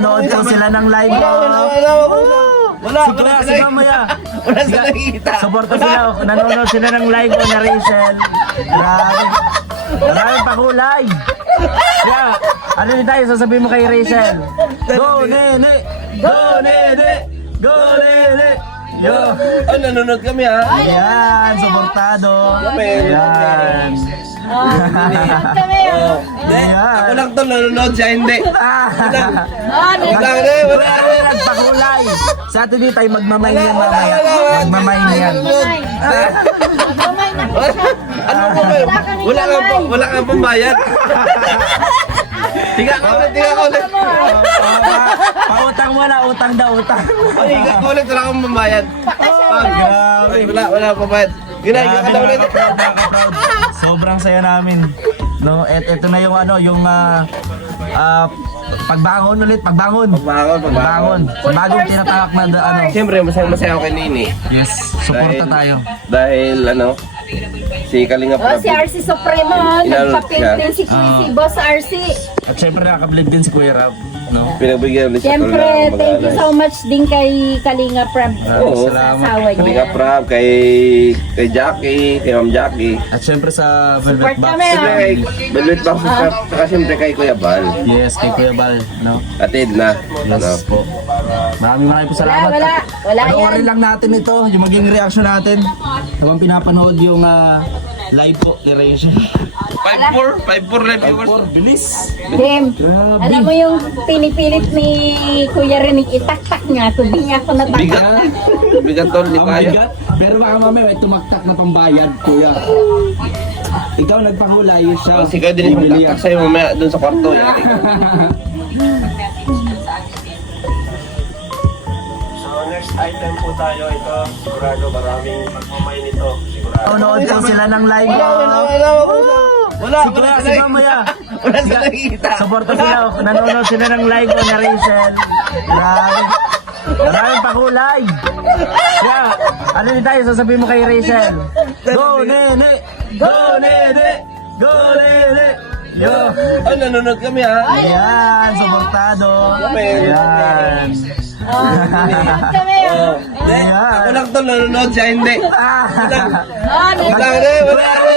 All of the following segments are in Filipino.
Nanonood po sila ng live mo. Wala, Si mamaya. Wala sa nakikita. Suporta sila. Nanonood sila ng live mo na Rachel. Grabe. Maraming pakulay. Kaya, ano din tayo? Sasabihin mo kay Rachel. Go, Nene! Go, Nene! Go, Nene! Yo! Oh, nanonood kami ha. Ayan, suportado. Ayan. Kami. Ako lang to nanonood, siya hindi. Wala nagpakulay. Sa atin dito tayo magmamay niyan mamaya. Magmamay niyan. Ano po ba? Wala kang pambayad. Tiga ka ulit. Pautang mo na, utang daw, utang. Tiga ka ulit, wala kang pambayad. Wala kang pambayad. Higa ka na ulit. Sobrang saya namin. No, ito na yung ano, yung pagbangon ulit, pagbangon. Sa bagong tinatawag na ano. Siyempre, masaya ako kay Nini. Yes, suporta tayo. Dahil ano, si Kalinga Oh, si RC Supremo, nagpa-painting si Boss RC. At syempre nakakablig din si Kuya Rab, no? Pinagbigyan ulit siya Siyempre, thank you so much din kay Kalinga Prab Oo. sa asawa Kalinga niya. Prab, kay Jackie, kay Ma'am Jackie. At syempre sa Velvet Support Box. kami, Siyempre kay Velvet Box, saka siyempre kay Kuya Bal. Yes, kay Kuya Bal, no? At Edna. Yes po. Maraming po salamat. Wala Panoorin yan. lang natin ito, yung maging reaction natin habang pinapanood yung live po ni Rachel. 5-4 live viewers. Bilis! Dim, Grabe. alam mo yung pinipilit ni Kuya Renig, itaktak niya, to di niya ako nataktak. Bigat tol, di Oh my kaya. God! Pero baka mamaya may tumaktak na pambayad, kuya. Ikaw nagpahulay siya. Kasi kayo din yung magtaktak sa'yo mamaya dun sa kwarto. Yari ka. So next item po tayo, ito sigurado maraming pagmamay nito. Sigurado. Nanonood po sila ng live mo. Wala, Si kuya, si mamaya. Wala sa nakikita. Suporta sila. Nanonood sila ng live mo na Rachel. Grabe. Maraming pakulay. Kaya, ano din tayo? Sasabihin mo kay Rachel. Go, Nene! Go, Nene! Go, Nene! Yo! Oh, nanonood kami ha. Ayan, suportado. Ayan. Kami. Ako lang to nanonood, siya hindi. Wala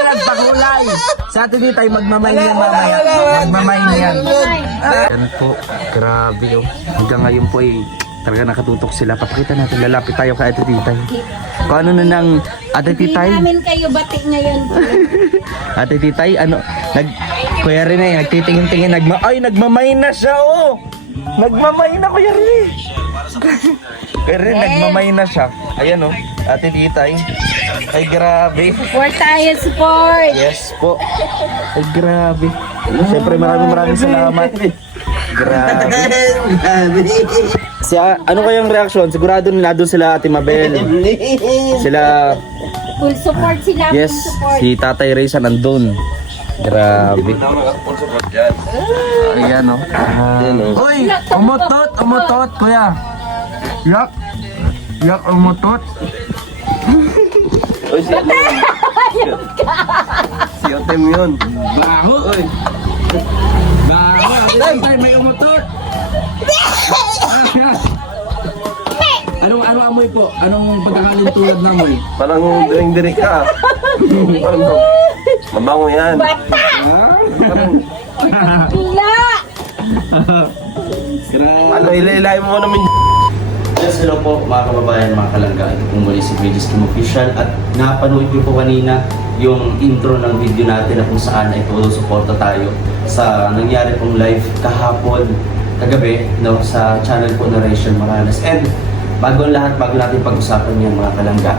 nagpakulay. Sa atin dito tayo magmamay niyan mamaya. Magmamay niyan. Yan po, grabe oh. Hanggang ngayon po eh, talaga nakatutok sila. Papakita natin, lalapit tayo kay Ate Titay. Kung ano na ng Ate Hindi Titay. namin kayo bati ngayon. Ate Titay, ano, Kuya Rene, nagtitingin-tingin, nagmamay na siya oh. Nagmamay na Kuya Rene. Kuya Rene, nagmamay na siya. Ayan oh, Ate Titay. Ay grabe. Support tayo, support. Yes po. Ay grabe. Siyempre maraming salamat. Grabe. Ano kayang reaction? Sigurado nila doon sila Ate Mabel. Sila, Full support sila. yes, Full support. si Tatay Reza nandun. Grabe. Ayan o. Uy, umutot, kuya. Yak, umutot. Uy, si Otem yun. Baho. Uy. Baho. Tay, may umutot. Anong amoy po? Anong pagkakalin tulad na amoy? Parang diring-diring ka. Parang mabango yan. Pila. Ano, ilailahin mo naman. Yes, hello po mga kababayan, mga kalangga. Ito pong muli si Regis Kim Official at napanood niyo po kanina yung intro ng video natin na kung saan ay todo suporta tayo sa nangyari pong live kahapon, kagabi, no, sa channel po na Rachel Morales. And bago natin pag-usapan yan mga kalangga,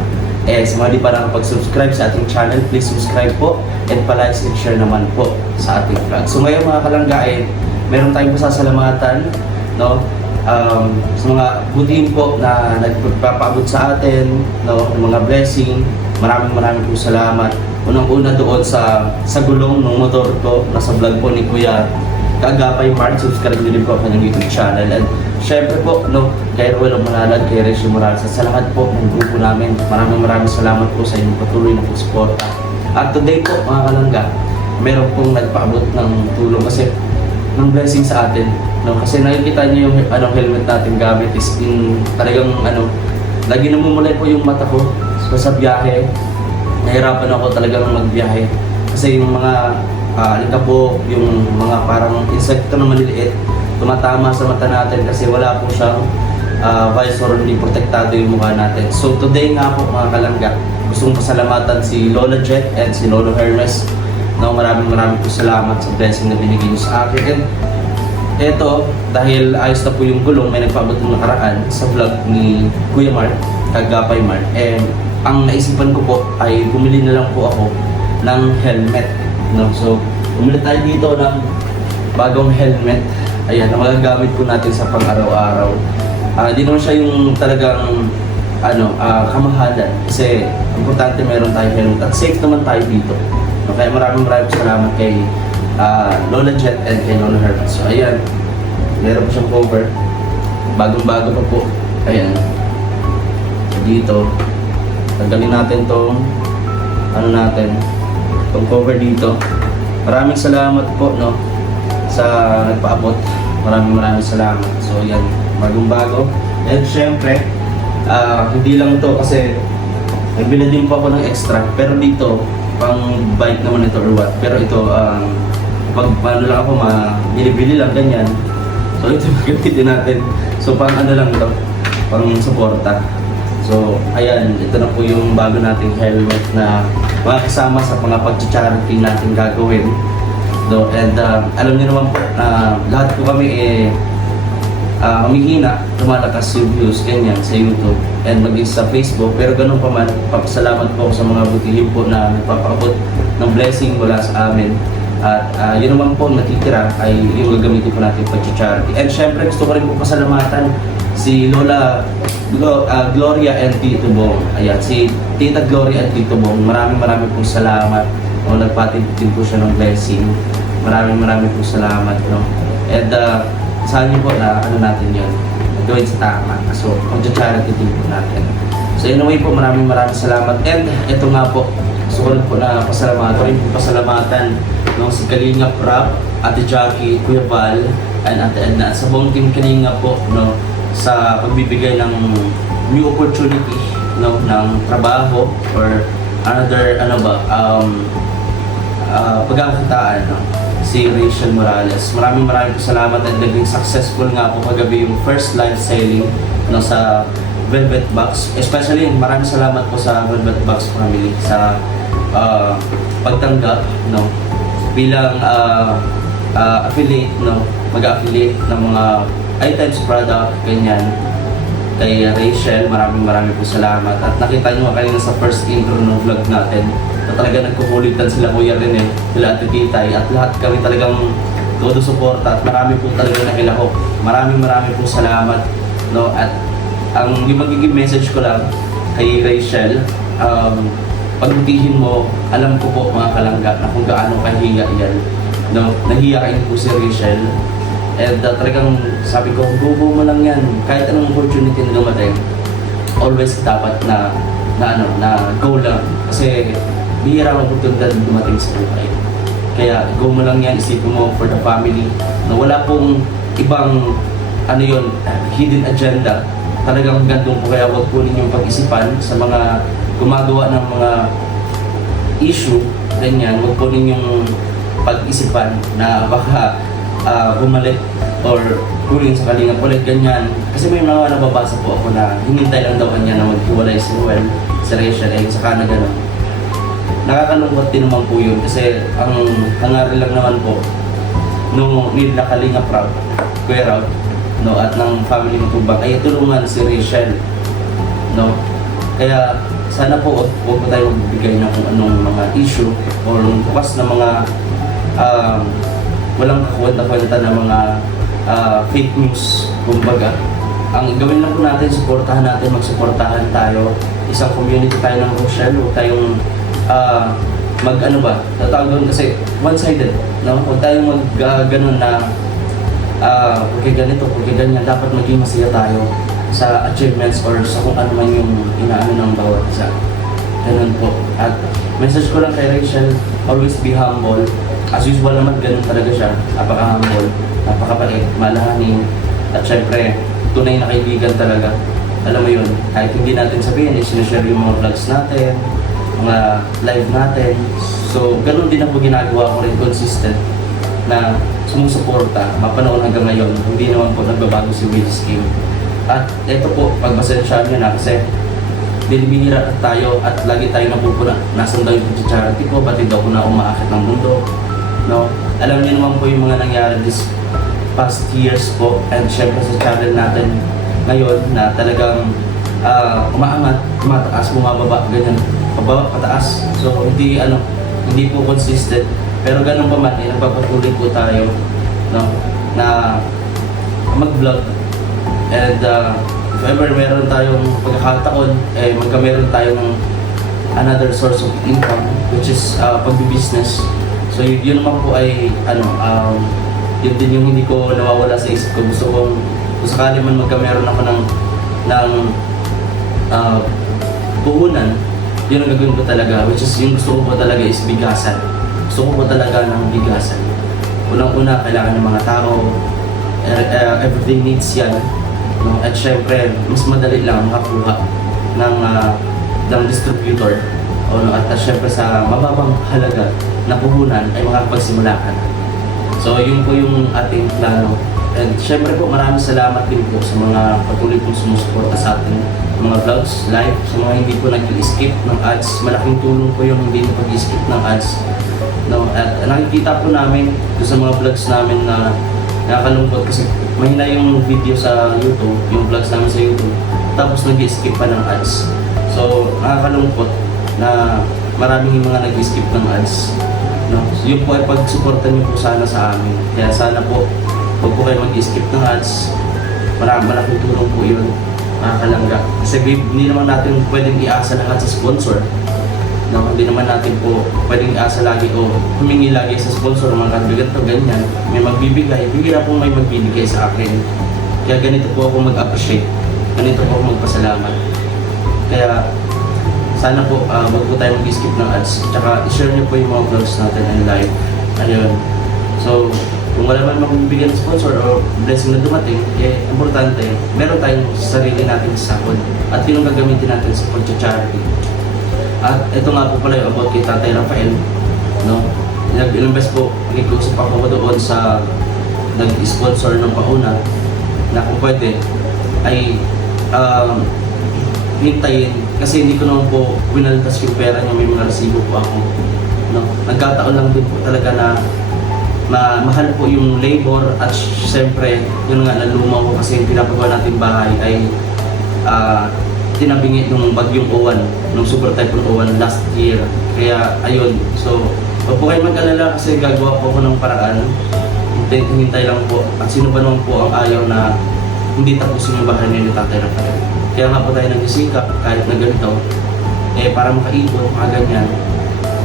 sa mga di pa nakapag-subscribe sa ating channel, please subscribe po and palike and share naman po sa ating vlog. So ngayon mga kalangga, meron tayong pasasalamatan, no? Sa mga butiin po na nagpapaabot sa atin, no, ng mga blessing, maraming po salamat. Unang-una doon sa gulong ng motor ko, nasa vlog po ni Kuya Kaagapay Mark, subscribe nyo din po ako ng YouTube channel. And syempre po, no, kay Ruel Manalad, kay Rachel Morales, sa lahat po ng grupo namin, maraming salamat po sa inyong patuloy na pagsuporta. At today po mga kalangga, meron pong nagpaabot ng tulong kasi ng blessing sa atin. No? Kasi nakikita niyo yung helmet natin gamit is in talagang lagi namumulay po yung mata ko sa biyahe. Nahirapan ako talagang magbiyahe. Kasi yung mga alikabok, yung mga parang insekto na maliliit, tumatama sa mata natin kasi wala po siyang visor, hindi protektado yung mukha natin. So today nga po mga kalangga, gustong pasalamatan si Lola Jet and si Lolo Hermes. No, maraming po salamat sa blessing na binigay niyo sa akin. And eto, dahil ayos na po yung gulong, may nagpaabot ng nakaraan sa vlog ni Kuya Mark, Kagapay Mark. And ang naisipan ko po ay bumili na lang po ako ng helmet. No? So, bumili tayo dito ng bagong helmet. Ayan, na magagamit po natin sa pang-araw-araw. Di naman siya yung talagang kamahalan. Kasi importante meron tayo helmet at safe naman tayo dito. No? Kaya maraming salamat kay Lola Jet and kay Lola Hermes. So ayan, meron po siyang cover. Bagong-bago pa po. Ayan. Dito. Tanggalin natin tong tong cover dito. Maraming salamat po sa nagpaabot. Maraming salamat. So yan, bagong-bago. And syempre, hindi lang to kasi nagbili din po ako ng extra. Pero dito, pang bike naman ito or what. Pero ito, pag lang ako, bili-bili lang ganyan. So ito gagamitin natin. So pang lang to, pang suporta. So ayan, ito na po yung bago nating helmet na makakasama sa mga pag-charity natin gagawin. So, and alam niyo naman po, lahat po kami humihina, lumalakas yung views, ganyan, sa YouTube and maging sa Facebook. Pero ganun pa man, papasalamat po ako sa mga butihin po na nagpapaabot ng blessing mula sa amin. At yun naman po natitira ay yung gagamitin po natin pag-charity. And syempre gusto ko rin po pasalamatan si Lola Gloria and Tito Bong. Ayan, si Tita Gloria and Tito Bong, maraming pong salamat. Nagpatid din po siya ng blessing. Maraming po salamat. And saan niyo po na natin yun, gawin sa tama. So, pag-charity din po natin. So anyway po, maraming salamat. And ito nga po, gusto ko rin po na pasalamatan si Kalinga Prab, Ate Jackie, Kuya Val, and Ate Edna. Sa buong team Kalinga po, sa pagbibigay ng new opportunity ng trabaho or another pagkakakitaan si Rachel Morales. Maraming po salamat at naging successful nga po kagabi yung first live selling sa Velvet Box. Especially maraming salamat po sa Velvet Box family sa pagtanggap bilang affiliate mag-affiliate ng mga items, product, ganyan kay Rachel. Maraming po salamat. At nakita nyo kanina sa first intro ng vlog natin na talaga nagkukulitan sila Kuya Rene, sila Ate Titay, at lahat kami talagang todo suporta at marami po talaga nakilahok. Maraming po salamat. At ang yung magiging message ko lang kay Rachel, pagbutihin mo, alam ko po mga kalangga na kung gaano kahiya yan. Nahiya po si Rachel. And talagang sabi ko, go mo lang yan. Kahit anong opportunity na dumating, always dapat na go lang. Kasi bihira ang oportunidad na dumating sa buhay. Kaya go mo lang yan, isipin mo for the family. Wala pong ibang hidden agenda. Talagang gandong po, kaya huwag po ninyong pag-isipan sa mga gumagawa ng mga issue, ganyan. Huwag po ninyong pag-isipan na baka bumalik or kunin sa Kalingap ulit, ganyan. Kasi may mga nababasa po ako na hinintay lang daw kanya na maghiwalay si Ruel, si Rachel, saka na gano'n. Nakakalungkot din naman po yun kasi ang hangarin lang naman po nila Kalingap Rob, Kuya Rob, at ng family mo tubag ay tulungan si Rachel. Kaya sana po huwag po tayo magbigay ng kung anong mga issue or bukas na mga walang kakwenta-kwenta na mga fake news, kumbaga. Ang gawin lang po natin, suportahan natin, magsuportahan tayo. Isang community tayo ng Rochelle, huwag tayong tatawag doon kasi one-sided. Huwag tayong ganun na porque ganito, porque ganyan. Dapat maging masaya tayo sa achievements or sa kung ano man yung inaano ng bawat isa. Ganun po. At message ko lang kay Rachel, always be humble. as usual naman, ganun talaga siya. Napaka-humble, napakabait, malahanin. At syempre, tunay na kaibigan talaga. Alam mo yun, kahit hindi natin sabihin, sinashare yung mga vlogs natin, mga live natin. So, ganun din ako ginagawa ko rin, consistent na sumusuporta, mapanood hanggang ngayon. Hindi naman po nagbabago si Regis Kim. At ito po, pagbasensya nyo na kasi binibihira tayo at lagi tayo napupuna. Nasaan daw yung charity ko, pati daw ko na umaakit ng mundo. No? Alam niyo naman po yung mga nangyari this past years po, and syempre sa channel natin ngayon na talagang umaangat, tumataas, bumababa, ganyan, pababa, pataas. So hindi po consistent, pero ganun pa man, nagpapatuloy po tayo, no, na mag-vlog. And if ever meron tayong pagkakataon, meron tayo ng another source of income, which is pagbi-business. So yun naman po ay yun din yung hindi ko nawawala sa isip ko. Gusto kung sakali man meron ako ng puhunan, yun ang gagawin ko talaga, which is yung gusto ko po talaga is bigasan. Gusto ko po talaga ng bigasan. Unang-una, kailangan ng mga tao, everything needs yan. No? At syempre, mas madali lang makakuha ng distributor. At syempre sa mababang halaga na puhunan ay makapagsimula ka na. So yun po yung ating plano. And syempre po maraming salamat din po sa mga patuloy pong sumusuporta sa ating mga vlogs, live, sa mga hindi po nag-skip ng ads. Malaking tulong po yung hindi na pag-skip ng ads. No? At nakikita po namin sa mga vlogs namin na nakakalungkot kasi mahina yung video sa YouTube, yung vlogs namin sa YouTube, tapos nag-skip pa ng ads. So nakakalungkot na maraming mga nag-skip ng ads. No? So, yun po ay pag-suportan niyo po sana sa amin. Kaya sana po, huwag po kayo mag-skip ng ads. Malaking tulong po yun, makakalangga. Kasi hindi naman natin pwedeng iasa lahat sa sponsor. No? Hindi naman natin po pwedeng iasa lagi o humingi lagi sa sponsor, mga kaibigan to, ganyan. May magbibigay, bigla po may magbibigay sa akin. Kaya ganito po ako mag-appreciate. Ganito po ako magpasalamat. Kaya sana po, wag po tayo mag-skip ng ads. Tsaka, i-share niyo po yung mga vlogs natin and live. Ayun. So, kung wala man magbibigyan ng sponsor o blessing na dumating, importante, meron tayong sarili natin sahod. At yun ang gagamitin natin sa pag-charity. At ito nga po pala yung about kay Tatay Rafael. No? Ilang beses po, nag-usap ako doon sa nag-sponsor ng pauna na kung pwede, ay hintayin kasi hindi ko naman po winaltas yung pera niya, may mga resibo po ako. No? Nagkataon lang din po talaga na mahal po yung labor at siyempre yun nga nalumaw ko kasi yung pinapagawa natin bahay ay tinabingi nung bagyong Owan, nung super typhoon Owan last year. Kaya ayun, so huwag po kayo mag-alala kasi gagawa po ako ng paraan. Hintay lang po at sino ba naman po ang ayaw na hindi tapusin yung bahay ni Tatay Rafael. Kaya nga po tayo nagsisikap kahit na ganito, para makaipon, mga ganyan.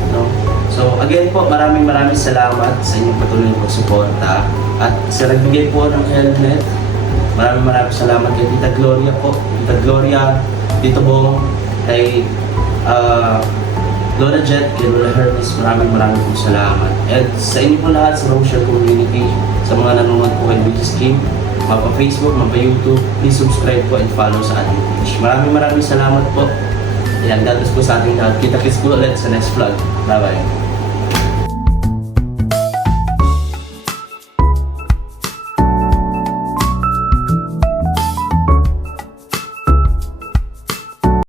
No? So again po, maraming salamat sa inyong patuloy na pagsuporta. At sa nagbigay po ng helmet, maraming salamat kay Tita Gloria po. Tita Gloria, Tito Bong, kay Lola Jet, kay Lola Hermes, maraming po salamat. And sa inyo po lahat sa Rochelle Community, sa mga nanonood po kay Regis Kim, mapa-Facebook, mapa-YouTube, please subscribe po and follow sa ating page. Maraming salamat po. Ayan, God bless po sa ating lahat. Kita-kits po ulit sa next vlog. Bye-bye.